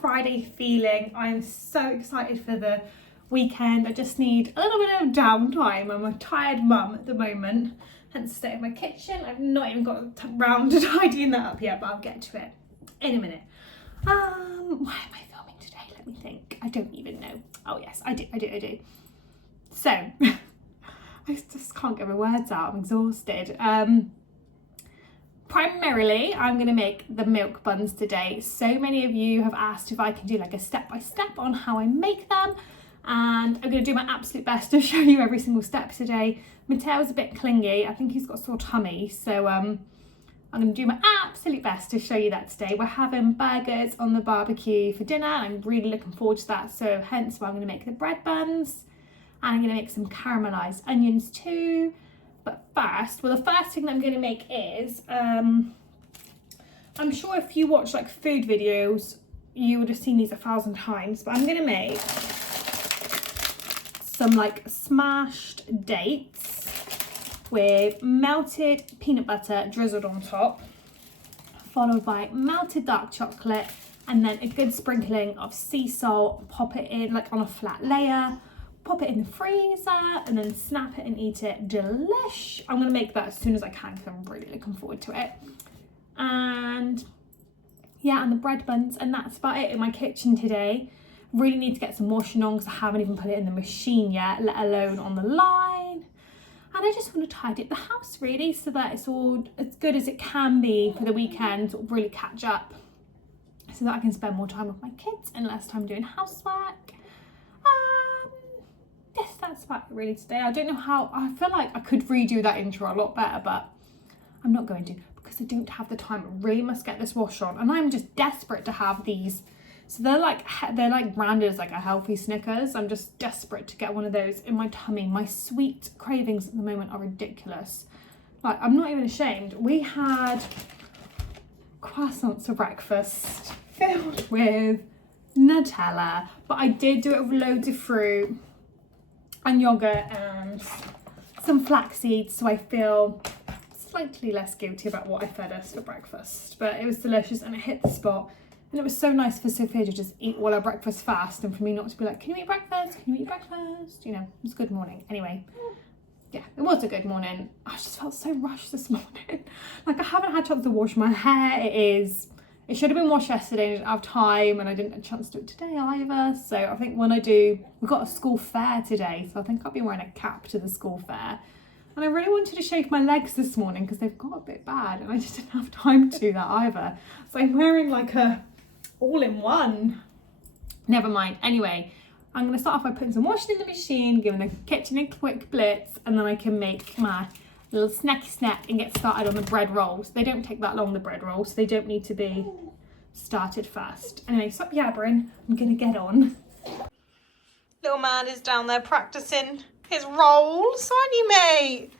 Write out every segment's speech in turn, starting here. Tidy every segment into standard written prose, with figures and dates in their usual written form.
Friday feeling. I'm so excited for the weekend. I just need a little bit of downtime. I'm a tired mum at the moment, hence stay in my kitchen. I've not even got round to tidying that up yet, but I'll get to it in a minute. Why am I filming today? Let me think. I don't even know. Oh yes, I do. So I just can't get my words out. I'm exhausted. Primarily, I'm going to make the milk buns today. So many of you have asked if I can do like a step-by-step on how I make them, and I'm going to do my absolute best to show you every single step today. Mateo's a bit clingy. I think he's got a sore tummy, so I'm going to do my absolute best to show you that today. We're having burgers on the barbecue for dinner. I'm really looking forward to that, so hence why I'm going to make the bread buns, and I'm going to make some caramelised onions too. But first, well, the first thing that I'm going to make is, I'm sure if you watch like food videos, you would have seen these 1,000 times, but I'm going to make some like smashed dates with melted peanut butter drizzled on top, followed by melted dark chocolate, and then a good sprinkling of sea salt. Pop it in like on a flat layer. Pop it in the freezer and then snap it and eat it. Delish. I'm going to make that as soon as I can because I'm really looking forward to it. And yeah, and the bread buns, and that's about it in my kitchen today. Really need to get some washing on because I haven't even put it in the machine yet, let alone on the line. And I just want to tidy up the house really so that it's all as good as it can be for the weekend, sort of really catch up so that I can spend more time with my kids and less time doing housework. Yes, that's about it really today. I don't know how, I feel like I could redo that intro a lot better, but I'm not going to because I don't have the time. I really must get this wash on, and I'm just desperate to have these. So they're like branded as like a healthy Snickers. I'm just desperate to get one of those in my tummy. My sweet cravings at the moment are ridiculous. Like, I'm not even ashamed. We had croissants for breakfast filled with Nutella, but I did do it with loads of fruit and yogurt and some flax seeds, so I feel slightly less guilty about what I fed us for breakfast. But it was delicious and it hit the spot, and it was so nice for Sophia to just eat all her breakfast fast, and for me not to be like, can you eat breakfast? Can you eat breakfast? You know, it was a good morning. Anyway, yeah, it was a good morning. I just felt so rushed this morning. Like, I haven't had a chance to wash my hair. It should have been washed yesterday, and I didn't have time, and I didn't have a chance to do it today either. So I think when I do, we've got a school fair today, so I think I'll be wearing a cap to the school fair. And I really wanted to shave my legs this morning because they've got a bit bad, and I just didn't have time to do that either. So I'm wearing like a all-in-one. Never mind. Anyway, I'm going to start off by putting some washing in the machine, giving the kitchen a quick blitz, and then I can make my little snacky snack and get started on the bread rolls. They don't take that long, the bread rolls, so they don't need to be started fast. Anyway, stop yabbering. I'm gonna get on. Little man is down there practicing his rolls, aren't you, mate?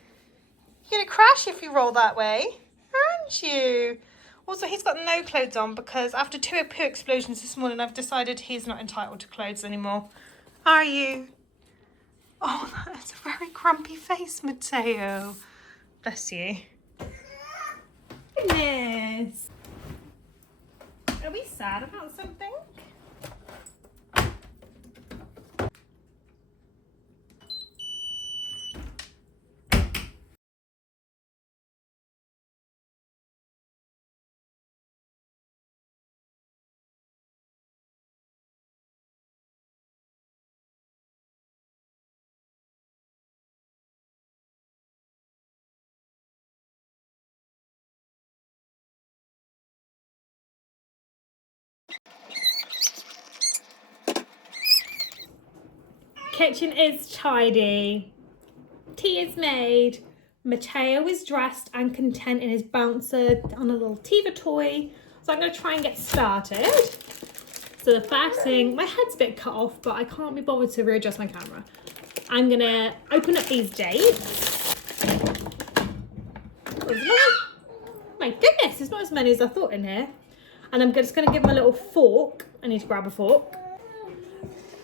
You're gonna crash if you roll that way, aren't you? Also, he's got no clothes on because after 2 poo explosions this morning, I've decided he's not entitled to clothes anymore. Are you? Oh, that's a very grumpy face, Mateo. Bless you. Goodness. Are we sad about something? Kitchen is tidy. Tea is made. Mateo is dressed and content in his bouncer on a little Tiva toy. So I'm going to try and get started. So the first thing, my head's a bit cut off, but I can't be bothered to readjust my camera. I'm going to open up these dates. My goodness, there's not as many as I thought in here. And I'm just going to give them a little fork. I need to grab a fork.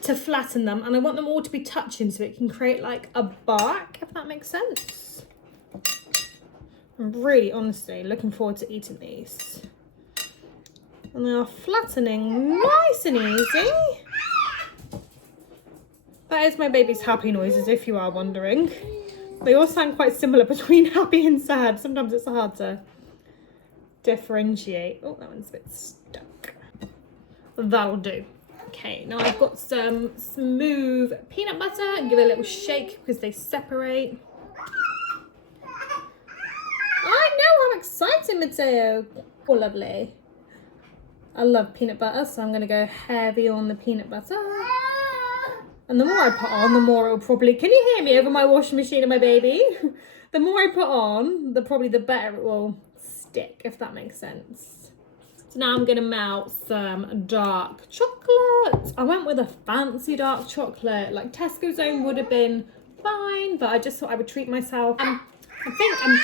to flatten them, and I want them all to be touching so it can create like a bark, if that makes sense. I'm really honestly looking forward to eating these. And they are flattening nice and easy. That is my baby's happy noises, if you are wondering. They all sound quite similar between happy and sad. Sometimes it's hard to differentiate. Oh, that one's a bit stuck. That'll do. Okay, now I've got some smooth peanut butter and give it a little shake because they separate. I know, how exciting, Mateo. Oh, lovely. I love peanut butter, so I'm going to go heavy on the peanut butter. And the more I put on, the more it'll probably... Can you hear me over my washing machine and my baby? The more I put on, the better it will stick, if that makes sense. So now I'm going to melt some dark chocolate. I went with a fancy dark chocolate. Like Tesco's own would have been fine, but I just thought I would treat myself. I think I'm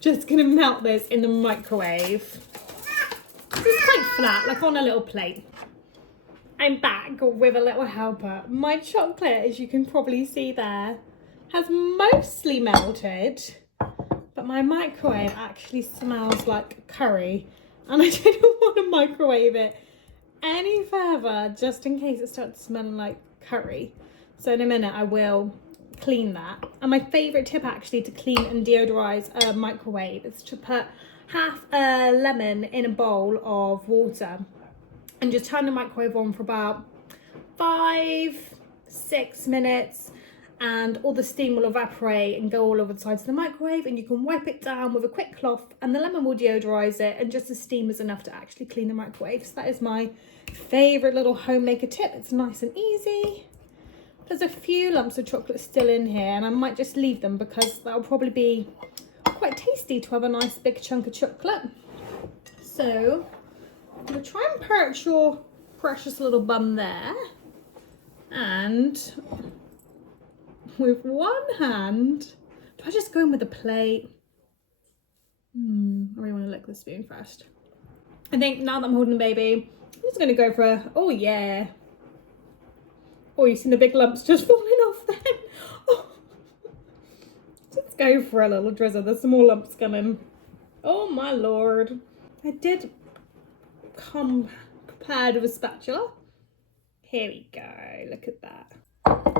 just going to melt this in the microwave. It's quite flat, like on a little plate. I'm back with a little helper. My chocolate, as you can probably see there, has mostly melted, but my microwave actually smells like curry, and I didn't want to microwave it any further just in case it starts smelling like curry. So in a minute I will clean that. And my favourite tip actually to clean and deodorize a microwave is to put half a lemon in a bowl of water and just turn the microwave on for about 5-6 minutes, and all the steam will evaporate and go all over the sides of the microwave, and you can wipe it down with a quick cloth and the lemon will deodorize it, and just the steam is enough to actually clean the microwave. So that is my favourite little homemaker tip. It's nice and easy. There's a few lumps of chocolate still in here, and I might just leave them because that'll probably be quite tasty to have a nice big chunk of chocolate. So I'm going to try and perch your precious little bum there, and with one hand, do I just go in with a plate? I really want to lick the spoon first. I think now that I'm holding the baby, I'm just going to go for a, oh yeah. Oh, you've seen the big lumps just falling off then. Oh. Just go for a little drizzle. There's some more lumps coming. Oh my lord. I did come prepared with a spatula. Here we go. Look at that.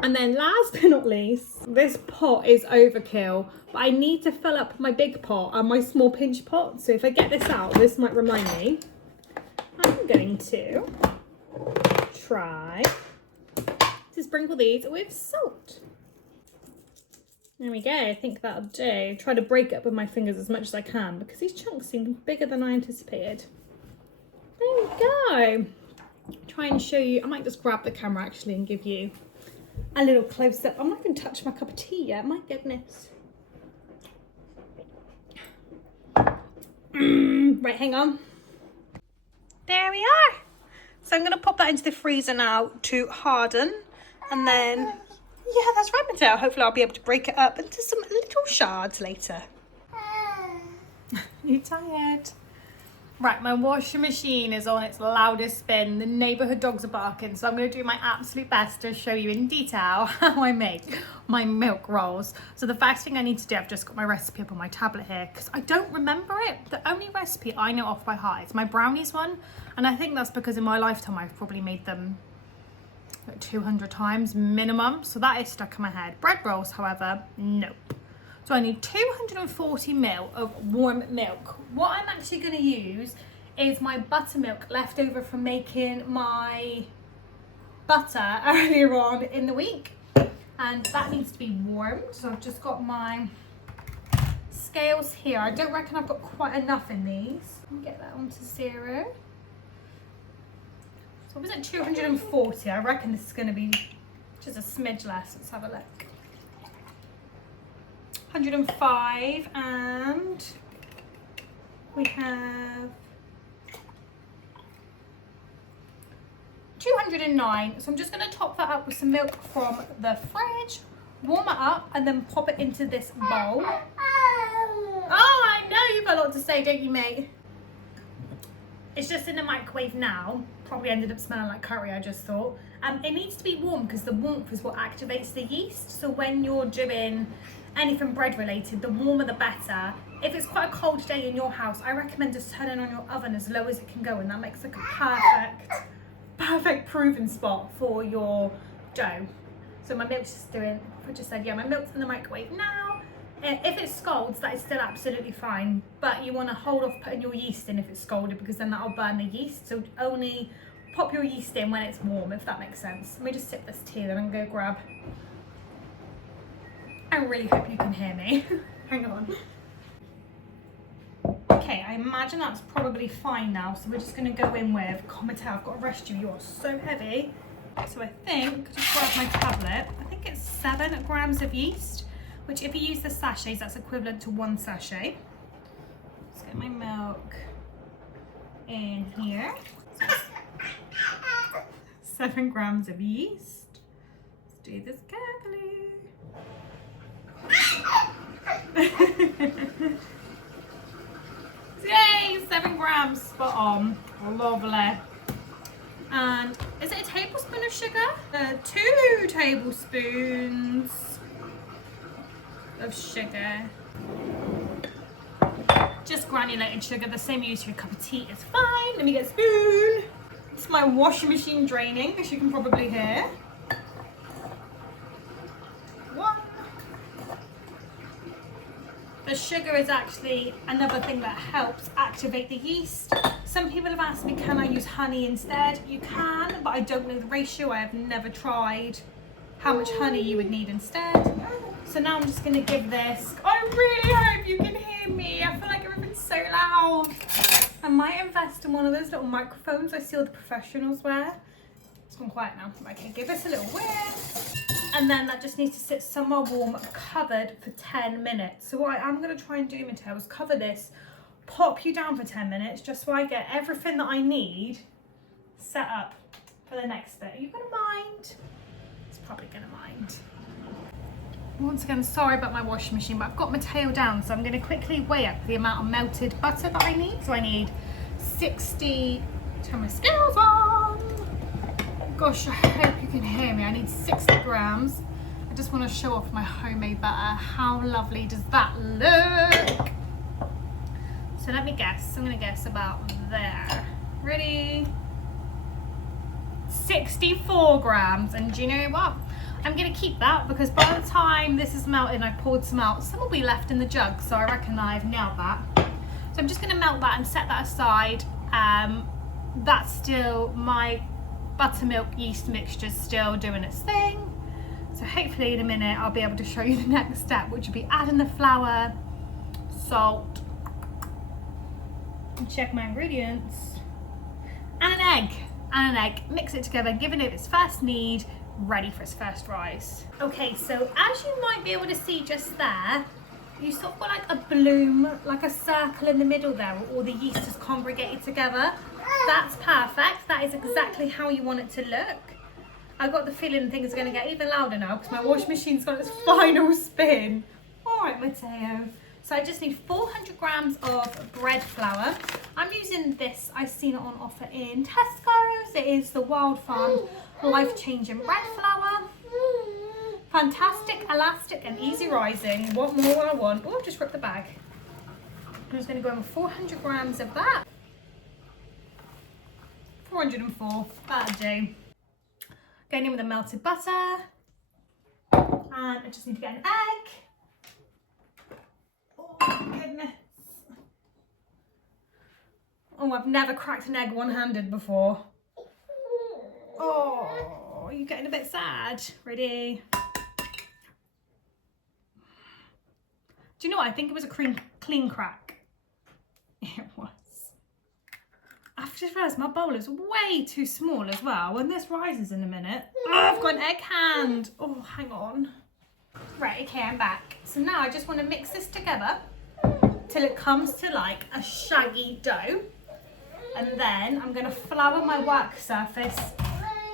And then last but not least, this pot is overkill, but I need to fill up my big pot and my small pinch pot. So if I get this out, this might remind me. I'm going to try to sprinkle these with salt. There we go. I think that'll do. Try to break it up with my fingers as much as I can because these chunks seem bigger than I anticipated. There we go. Try and show you. I might just grab the camera actually and give you a little close up. I'm not even touched my cup of tea yet. My goodness. Right, hang on. There we are. So I'm going to pop that into the freezer now to harden, and then, yeah, that's right, Mateo. Hopefully I'll be able to break it up into some little shards later. You tired? Right, my washing machine is on its loudest spin. The neighbourhood dogs are barking, so I'm going to do my absolute best to show you in detail how I make my milk rolls. So the first thing I need to do, I've just got my recipe up on my tablet here because I don't remember it. The only recipe I know off by heart is my brownies one, and I think that's because in my lifetime I've probably made them like 200 times minimum, so that is stuck in my head. Bread rolls, however, nope. So I need 240 ml of warm milk. What I'm actually going to use is my buttermilk left over from making my butter earlier on in the week. And that needs to be warmed. So I've just got my scales here. I don't reckon I've got quite enough in these. Let me get that onto 0. So I was at 240. I reckon this is going to be just a smidge less. Let's have a look. 105, and we have 209. So I'm just going to top that up with some milk from the fridge, warm it up, and then pop it into this bowl. Oh, I know you've got a lot to say, don't you, mate? It's just in the microwave now. probably ended up smelling like curry, I just thought. It needs to be warm because the warmth is what activates the yeast. So when you're doing anything bread related, the warmer the better. If it's quite a cold day in your house, I recommend just turning on your oven as low as it can go, and that makes like a perfect proving spot for your dough. So my milk's just doing, I just said, yeah, my milk's in the microwave now. If it scalds, that is still absolutely fine, but you want to hold off putting your yeast in if it's scalded, because then that'll burn the yeast. So only pop your yeast in when it's warm, if that makes sense. Let me just sip this tea, then I'm going to go grab. I really hope you can hear me. Hang on. Okay, I imagine that's probably fine now, so we're just going to go in with, God, Mateo, I've got to rest you, you are so heavy. So I think, just grab my tablet, I think it's 7 grams of yeast, which if you use the sachets, that's equivalent to 1 sachet. Let's get my milk in here. So 7 grams of yeast. Let's do this carefully. Yay, 7 grams, spot on, lovely. And is it a tablespoon of sugar? 2 tablespoons of sugar. Just granulated sugar, the same you use for a cup of tea is fine. Let me get a spoon. It's my washing machine draining, as you can probably hear. 1. The sugar is actually another thing that helps activate the yeast. Some people have asked me, can I use honey instead? You can, but I don't know the ratio. I have never tried how much honey you would need instead. So now I'm just going to give this, I really hope you can hear me. I feel like everything's so loud. I might invest in one of those little microphones I see all the professionals wear. It's gone quiet now. Okay, give this a little whisk. And then that just needs to sit somewhere warm, covered for 10 minutes. So what I'm going to try and do, Mateo, is cover this, pop you down for 10 minutes, just so I get everything that I need set up for the next bit. Are you going to mind? It's probably going to mind. Once again, sorry about my washing machine, but I've got Mateo down, so I'm going to quickly weigh up the amount of melted butter that I need. So I need 60, turn my scales on. Gosh, I hope you can hear me. I need 60 grams. I just want to show off my homemade butter. How lovely does that look? So let me guess. I'm going to guess about there. Ready? 64 grams. And do you know what? I'm going to keep that because by the time this is melted and I poured some out, some will be left in the jug. So I reckon I've nailed that. So I'm just going to melt that and set that aside. That's still my buttermilk yeast mixture still doing its thing. So hopefully in a minute I'll be able to show you the next step, which would be adding the flour, salt, and check my ingredients, and an egg. Mix it together, giving it its first knead, ready for its first rise. Okay, so as you might be able to see just there, you sort of got like a bloom, like a circle in the middle there where all the yeast is congregated together. That's perfect. That is exactly how you want it to look. I've got the feeling things are going to get even louder now because my washing machine's got its final spin. All right, Mateo. So I just need 400 grams of bread flour. I'm using this. I've seen it on offer in Tesco's. It is the Wild Farm Life-Changing Bread Flour. Fantastic, elastic, and easy rising. What more will I want? Oh, I've just ripped the bag. I'm just going to go in with 400 grams of that. 404, that'll do. Going in with the melted butter. And I just need to get an egg. Oh, goodness. Oh, I've never cracked an egg one-handed before. Oh, you're getting a bit sad. Ready? Do you know what? I think it was a clean crack. It was. I've just realised my bowl is way too small as well. When this rises in a minute. Oh, I've got an egg hand. Oh, hang on. Right, okay, I'm back. So now I just want to mix this together till it comes to like a shaggy dough. And then I'm going to flour my work surface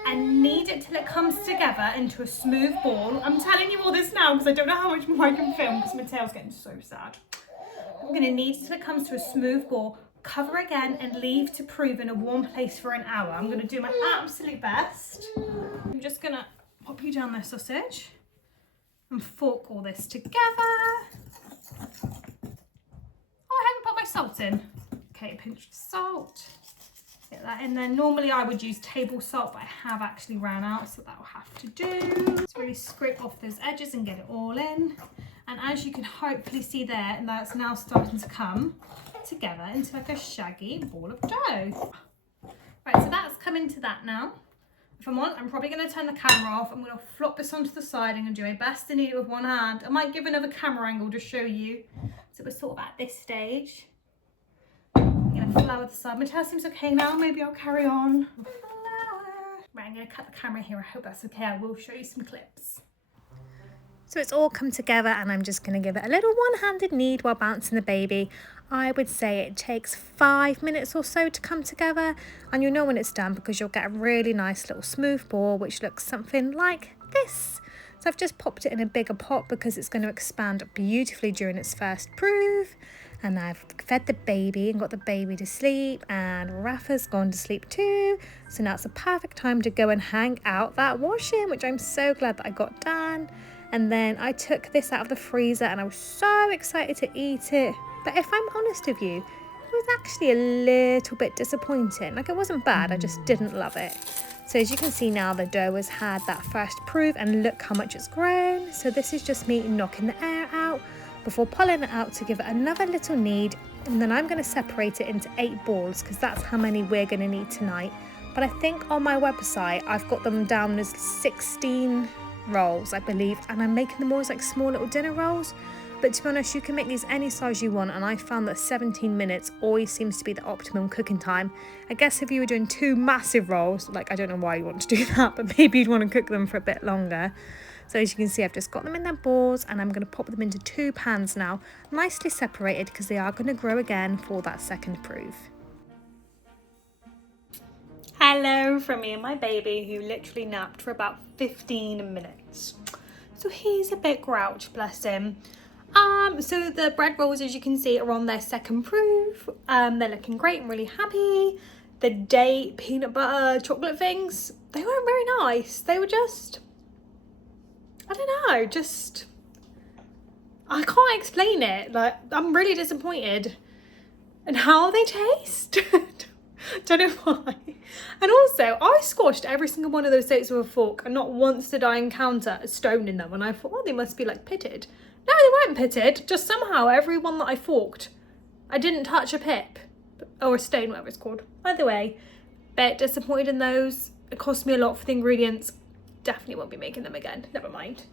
and knead it till it comes together into a smooth ball. I'm telling you all this now because I don't know how much more I can film because my tail's getting so sad. I'm going to knead it till it comes to a smooth ball. cover again and leave to prove in a warm place for an hour. I'm going to do my absolute best. I'm just going to pop you down there, sausage, and fork all this together. Oh, I haven't put my salt in. Okay, a pinch of salt. Get that in there. Normally I would use table salt, but I have actually ran out, so that will have to do. Just really scrape off those edges and get it all in. And as you can hopefully see there, and that's now starting to come together into like a shaggy ball of dough. Right, so that's come into that now. If I'm on, I'm probably going to turn the camera off. I'm going to flop this onto the side. I'm going to do my best to knead it with one hand. I might give another camera angle to show you. So we're sort of at this stage. I'm going to flour the side. My tail seems okay now. Maybe I'll carry on. Right, I'm going to cut the camera here. I hope that's okay. I will show you some clips. So it's all come together and I'm just going to give it a little one-handed knead while bouncing the baby. I would say it takes 5 minutes or so to come together, and you'll know when it's done because you'll get a really nice little smooth ball which looks something like this. So I've just popped it in a bigger pot because it's going to expand beautifully during its first prove. And I've fed the baby and got the baby to sleep, and Rafa's gone to sleep too. So now it's a perfect time to go and hang out that washing, which I'm so glad that I got done. And then I took this out of the freezer and I was so excited to eat it. But if I'm honest with you, it was actually a little bit disappointing. Like, it wasn't bad, I just didn't love it. So as you can see now, the dough has had that first prove and look how much it's grown. So this is just me knocking the air out before pulling it out to give it another little knead. And then I'm going to separate it into 8 balls because that's how many we're going to need tonight. But I think on my website, I've got them down as 16 rolls, I believe, and I'm making them all as like small little dinner rolls. But to be honest, you can make these any size you want, and I found that 17 minutes always seems to be the optimum cooking time. I guess if you were doing 2 massive rolls, like, I don't know why you want to do that, but maybe you'd want to cook them for a bit longer. So as you can see, I've just got them in their balls, and I'm going to pop them into 2 pans now, nicely separated because they are going to grow again for that second prove. Hello from me and my baby, who literally napped for about 15 minutes. So he's a bit grouch, bless him. So the bread rolls, as you can see, are on their second proof. They're looking great. I'm really happy. The date, peanut butter, chocolate things, they weren't very nice. They were just, I don't know, I can't explain it. Like, I'm really disappointed. And how they taste? Don't know why. And also, I squashed every single one of those dates with a fork, and not once did I encounter a stone in them. And I thought, oh, they must be like pitted. No, they weren't pitted. Just somehow every one that I forked, I didn't touch a pip or a stone, whatever it's called. By the way, bit disappointed in those. It cost me a lot for the ingredients. Definitely won't be making them again. Never mind.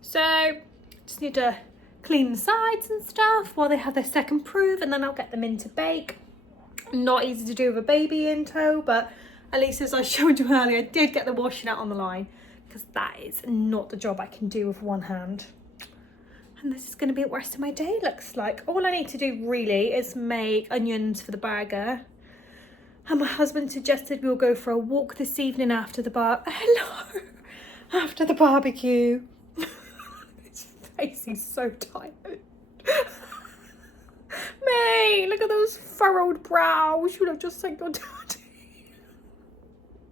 So just need to clean the sides and stuff while they have their second proof, and then I'll get them in to bake. Not easy to do with a baby in tow, but at least, as I showed you earlier, I did get the washing out on the line, because that is not the job I can do with one hand. And this is going to be what the rest of my day looks like. All I need to do really is make onions for the burger. And my husband suggested we'll go for a walk this evening after the after the barbecue. His face is so tired. Mate, look at those furrowed brows. You look just like your daddy.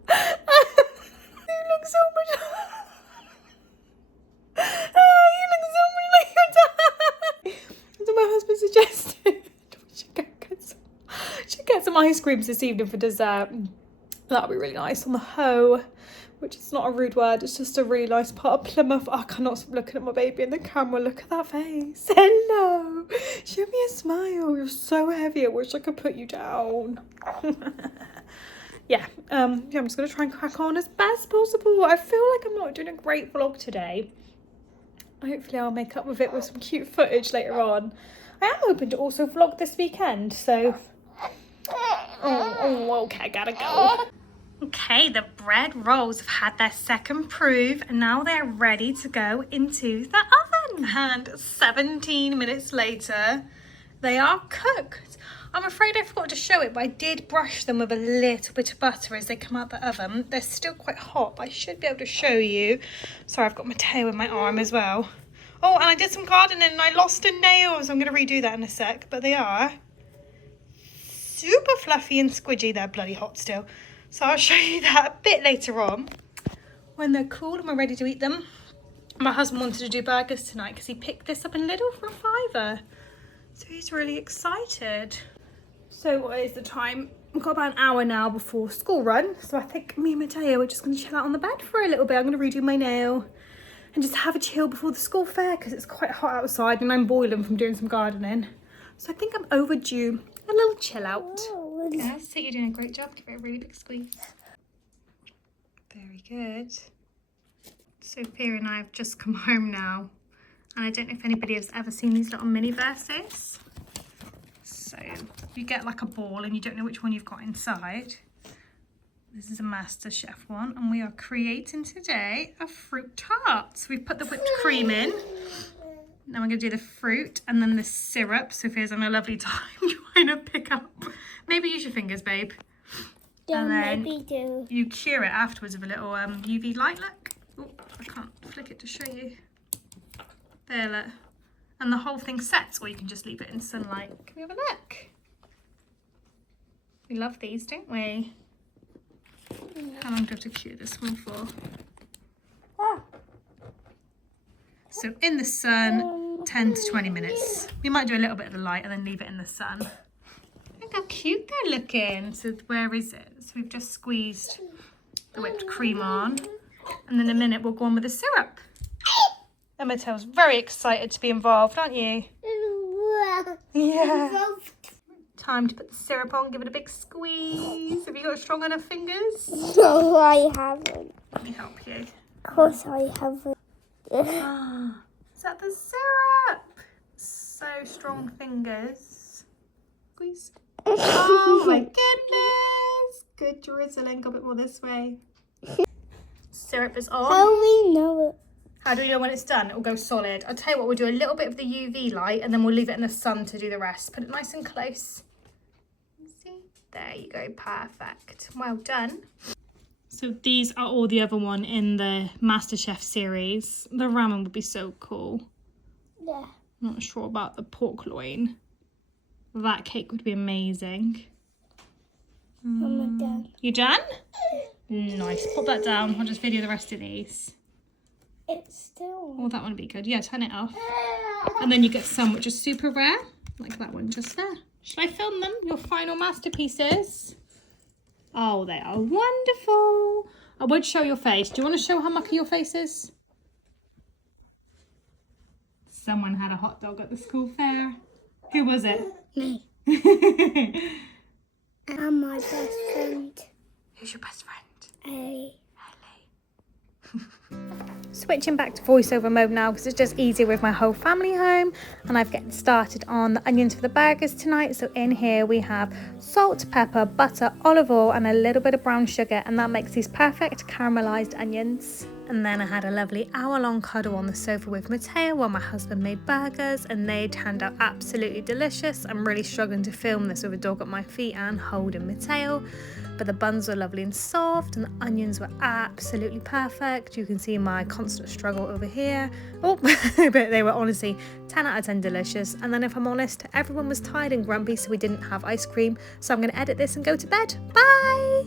You look so much. You look so much like your dad. So my husband suggested we should get some ice creams this evening for dessert. That'll be really nice on the hoe, which is not a rude word. It's just a really nice part of Plymouth. I cannot stop looking at my baby in the camera. Look at that face. Hello. Show me a smile. You're so heavy. I wish I could put you down. Yeah, I'm just going to try and crack on as best possible. I feel like I'm not doing a great vlog today. Hopefully I'll make up with it with some cute footage later on. I am hoping to also vlog this weekend, so... Oh, okay, gotta go. Okay, the bread rolls have had their second proof, and now they're ready to go into the oven. And 17 minutes later, they are cooked. I'm afraid I forgot to show it, but I did brush them with a little bit of butter as they come out the oven. They're still quite hot, but I should be able to show you. Sorry, I've got my tail in my arm as well. Oh, and I did some gardening and I lost a nail, so I'm going to redo that in a sec. But they are super fluffy and squidgy. They're bloody hot still. So I'll show you that a bit later on when they're cool and we're ready to eat them. My husband wanted to do burgers tonight because he picked this up in Lidl for £5. So he's really excited. So what is the time? We've got about an hour now before school run. So I think me and Mateo are just going to chill out on the bed for a little bit. I'm going to redo my nail and just have a chill before the school fair because it's quite hot outside and I'm boiling from doing some gardening. So I think I'm overdue a little chill out. Yes, so you're doing a great job. Give it a really big squeeze. Very good. Sophia and I have just come home now. And I don't know if anybody has ever seen these little mini verses. So you get like a ball and you don't know which one you've got inside. This is a MasterChef one. And we are creating today a fruit tart. So we've put the whipped cream in. Now we're going to do the fruit and then the syrup. Sophia's having a lovely time trying to pick up. Maybe use your fingers, babe. Yeah, and then maybe do. You cure it afterwards with a little UV light, look. Oh, I can't flick it to show you. There, look. And the whole thing sets, or you can just leave it in sunlight. Can we have a look? We love these, don't we? How long do I have to cure this one for? Ah. So in the sun, 10 to 20 minutes. We might do a little bit of the light and then leave it in the sun. Look how cute they're looking. So where is it? So we've just squeezed the whipped cream on. And then in a minute we'll go on with the syrup. And Mattel's very excited to be involved, aren't you? Yeah. Time to put the syrup on, give it a big squeeze. Have you got strong enough fingers? No, I haven't. Let me help you. Of course I haven't. Is that the syrup? So strong fingers. Squeeze. Oh my goodness. Good drizzling. Go a bit more this way. Syrup is on. How do we know it? How do we know when it's done? It will go solid. I'll tell you what, we'll do a little bit of the UV light and then we'll leave it in the sun to do the rest. Put it nice and close. See? There you go. Perfect. Well done. So these are all the other one in the MasterChef series. The ramen would be so cool. Yeah. I'm not sure about the pork loin. That cake would be amazing. I'm done. You done? Nice. Pop that down. I'll just video the rest of these. It's still. Oh, that one would be good. Yeah, turn it off. And then you get some which are super rare, like that one just there. Should I film them? Your final masterpieces? Oh, they are wonderful. I would show your face. Do you want to show how mucky your face is? Someone had a hot dog at the school fair. Who was it? Me. And my best friend. Who's your best friend? Ellie. Switching back to voiceover mode now because it's just easier with my whole family home, and I've getting started on the onions for the burgers tonight. So in here we have salt, pepper, butter, olive oil and a little bit of brown sugar, and that makes these perfect caramelized onions. And then I had a lovely hour-long cuddle on the sofa with Mateo while my husband made burgers, and they turned out absolutely delicious. I'm really struggling to film this with a dog at my feet and holding Mateo, but the buns were lovely and soft and the onions were absolutely perfect. You can see my constant struggle over here. Oh, but they were honestly 10 out of 10 delicious. And then if I'm honest, everyone was tired and grumpy, so we didn't have ice cream. So I'm going to edit this and go to bed. Bye!